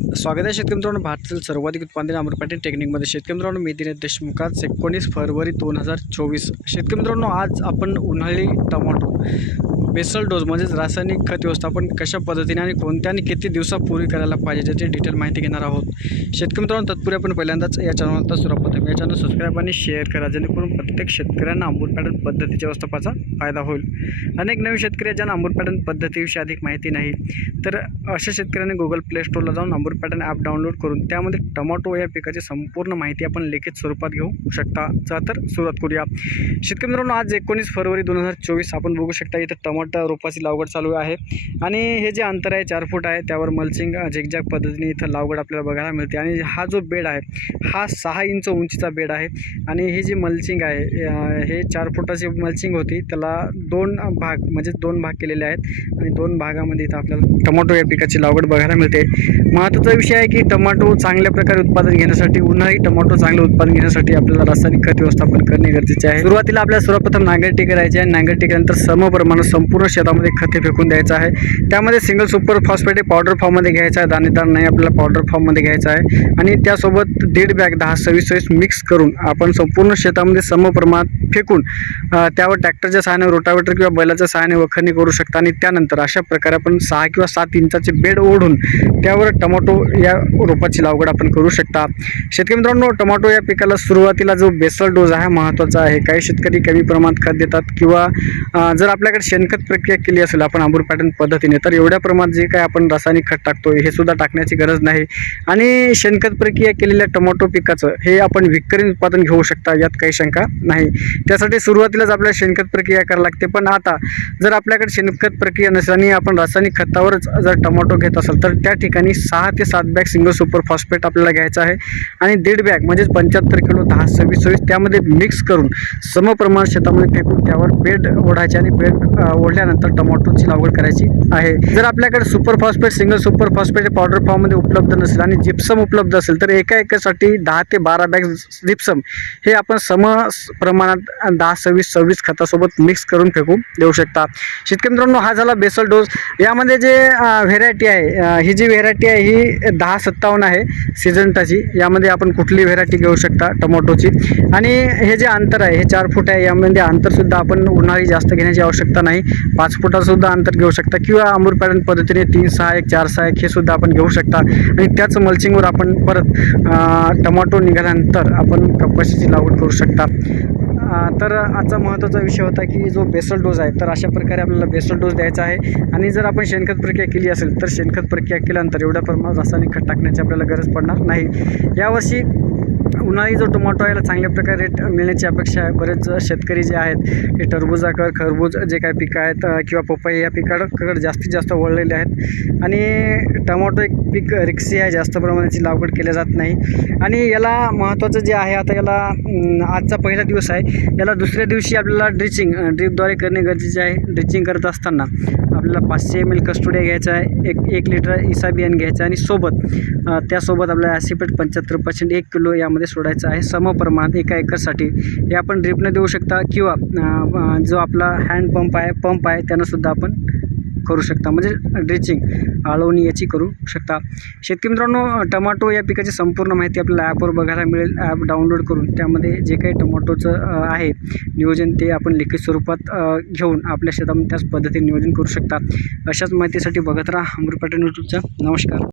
स्वागत आहे शेतकरी मित्रांनो. भारतातील सर्वाधिक उत्पादन अमर टेक्निकमध्ये. शेतकरी मित्रांनो मी दिनेश देशमुखात. एकोणीस फरवरी दोन हजार चोवीस. शेतकरी मित्रांनो आज आपण उन्हाळी टमाटो बेसल डोस म्हणजेच रासायनिक खत व्यवस्थापन कशा पद्धतीने आणि कोणत्या आणि किती दिवसापूर्वी करायला पाहिजे त्याची डिटेल माहिती घेणार आहोत. शेतकरी मित्रांनो तत्पूर्वी आपण पहिल्यांदाच या चॅनलला सर्वप्रथम या चॅनल सबस्क्राईब आणि शेअर करा जेणेकरून प्रत्येक शेतकऱ्यांना आंबूर पॅटर्न पद्धतीच्या व्यवस्थापाचा फायदा होईल. अनेक नवीन शेतकरी आहेत ज्यांना आंबूर पॅटर्न पद्धतीविषयी अधिक माहिती नाही. तर अशा शेतकऱ्यांनी गुगल प्ले स्टोरला जाऊन आंबूर पॅटर्न ॲप डाउनलोड करून त्यामध्ये टमाटो या पिकाची संपूर्ण माहिती आपण लिखित स्वरूपात घेऊ शकता. तर सुरुवात करूया. शेतकरी मित्रांनो आज एकोणीस फरवरी दोन हजार चोवीस आपण बघू शकता इथं टमाटा रोपाची लागवड चालू आहे. आणि हे जे अंतर आहे चार फूट आहे त्यावर मल्चिंग झेकझॅक पद्धतीने इथं लागवड आपल्याला बघायला मिळते. आणि हा जो बेड आहे हा सहा इंच उंचीचा बेड आहे. आणि ही जी मल्चिंग आहे हे चार फुटाची मल्चिंग होती. त्याला दोन भाग म्हणजे दोन भाग केलेले आहेत. आणि दोन भागामध्ये इथं आपल्याला टोमॅटो या पिकाची लागवड बघायला मिळते. महत्त्वाचा विषय आहे की टमाटो चांगल्या प्रकारे उत्पादन घेण्यासाठी उन्हाळी टमाटो चांगलं उत्पादन घेण्यासाठी आपल्याला रासायनिक खत व्यवस्थापन करणे गरजेचे आहे. सुरुवातीला आपल्याला सर्वप्रथम नांगरटी करायची आहे. नांगरटी केल्यानंतर सम प्रमाणात संपूर्ण शेतामध्ये खते फेकून द्यायचं आहे. त्यामध्ये सिंगल सुपर फॉस्फेट हे पावडर फॉर्ममध्ये घ्यायचं आहे. दाणेदार नाही आपल्याला पावडर फॉर्ममध्ये घ्यायचं आहे. आणि त्यासोबत दीड बॅग दहा सव्वीस सव्वीस मिक्स करून आपण संपूर्ण शेतामध्ये सम प्रमाणात फेकून त्यावर ट्रॅक्टरच्या सहाय्याने रोटावेटर किंवा बैलाच्या सहाय्याने वखरणी करू शकता. आणि त्यानंतर अशा प्रकारे आपण सहा किंवा सात इंचाचे बेड ओढून त्यावर टमाटो या रोपाची लागवड आपण करू शकता. शेतकरी मित्रांनो टमाटो या पिकाला सुरुवातीला जो बेसल डोस आहे महत्त्वाचा आहे. काही शेतकरी कमी प्रमाणात खत देतात किंवा जर आपल्याकडे शेणखत प्रक्रिया केली असेल आपण आंबूर पॅटर्न पद्धतीने तर एवढ्या प्रमाणात जे काय आपण रासायनिक खत टाकतो हे सुद्धा टाकण्याची गरज नाही. आणि शेणखत प्रक्रिया केलेल्या टोमॅटो पिकाचं हे आपण विक्रीन उत्पादन घेऊ शकता यात काही शंका नाही. त्यासाठी सुरुवातीलाच आपल्याला शेणखत प्रक्रिया करावी लागते. पण आता जर आपल्याकडे शेणखत प्रक्रिया नसेल आणि आपण रासायनिक खतावरच जर टोमॅटो घेत असाल तर त्या ठिकाणी सहा ते सात बॅग सिंगल सुपर फॉस्फेट आपल्याला घ्यायचं आहे. आणि दीड बॅग म्हणजेच पंच्याहत्तर किलो दहा सव्वीस सव्वीस त्यामध्ये मिक्स करून समप्रमाण शेतामध्ये फेकून त्यावर बेड ओढायचे आणि बेड ओढ ओढल्यानंतर टोमॅटोची लागवड करायची आहे. जर आपल्याकडे super phosphate single super phosphate powder फॉर्ममध्ये उपलब्ध नसेल आणि जिप्सम उपलब्ध असेल तर एका एकरसाठी दहा ते बारा बॅग जिप्सम हे आपण सम प्रमाणात दहा सव्वीस सव्वीस खतासोबत मिक्स करून फेकून देऊ शकता. शेतकरी मित्रांनो हा झाला बेसल डोस यामध्ये जे व्हेरायटी आहे ही जी व्हेरायटी आहे ही दहा सत्तावन्न आहे सिजंटाची यामध्ये आपण कुठली व्हेरायटी घेऊ शकता टोमॅटोची? आणि हे जे अंतर आहे हे चार फूट आहे यामध्ये अंतरसुद्धा आपण उन्हाळी जास्त घेण्याची आवश्यकता नाही. पाच फुटासुद्धा अंतर घेऊ शकता. किंवा आंबूर पॅटर्न पद्धतीने तीन सहा एक चार सहा एक हे सुद्धा आपण घेऊ शकता. आणि त्याच मल्चिंगवर आपण परत टमाटो निघाल्यानंतर आपण कपाशीची लागवड करू शकता. तर आजचा महत्त्वाचा विषय होता की जो बेसल डोस आहे तर अशा प्रकारे आपल्याला बेसल डोस द्यायचा आहे. आणि जर आपण शेणखत प्रक्रिया केली असेल तर शेणखत प्रक्रिया केल्यानंतर एवढ्या प्रमाणात रासायनिक खत टाकण्याची आपल्याला गरज पडणार नाही. यावर्षी उन्हाळी जो टोमॅटो आहे याला चांगल्या प्रकारे रेट मिळण्याची अपेक्षा आहे. बरेच शेतकरी जे आहेत हे टरबुजाकर खरबूज जे काही पिकं आहेत किंवा पपई या पिकाकडे जास्तीत जास्त वळलेले आहेत. आणि टोमॅटो एक पीक रिक्सी आहे जास्त प्रमाणाची लागवड केली जात नाही. आणि याला महत्त्वाचं जे आहे आता याला आजचा पहिला दिवस आहे. याला दुसऱ्या दिवशी आपल्याला ड्रिचिंग ड्रिपद्वारे करणे गरजेचे आहे. ड्रिचिंग करत असताना. आपल्याला पाचशे एम एल कस्टोडिया घ्यायचा आहे एक एक लिटर इसाबियन घ्यायचा आहे आणि सोबत त्यासोबत आपल्याला ॲसिपेट पंच्याहत्तर पर्सेंट एक किलो यामध्ये सोडायचं आहे. समप्रमाणात एका एकरसाठी. हे आपण ड्रिपनं देऊ शकता किंवा जो आपला हँडपंप आहे पंप आहे त्यानंसुद्धा आपण करू शकता म्हणजे ड्रिचिंग आळवणी याची करू शकता. शेतकरी मित्रांनो टमाटो या पिकाची संपूर्ण माहिती आपल्याला ॲपवर बघायला मिळेल. ॲप डाउनलोड करून त्यामध्ये जे काही टमाटोचं आहे नियोजन ते आपण लिखित स्वरूपात घेऊन आपल्या शेतामध्ये त्याच पद्धतीने नियोजन करू शकता. अशाच माहितीसाठी बघत राहा अमृत पाटील यूट्यूबचा नमस्कार.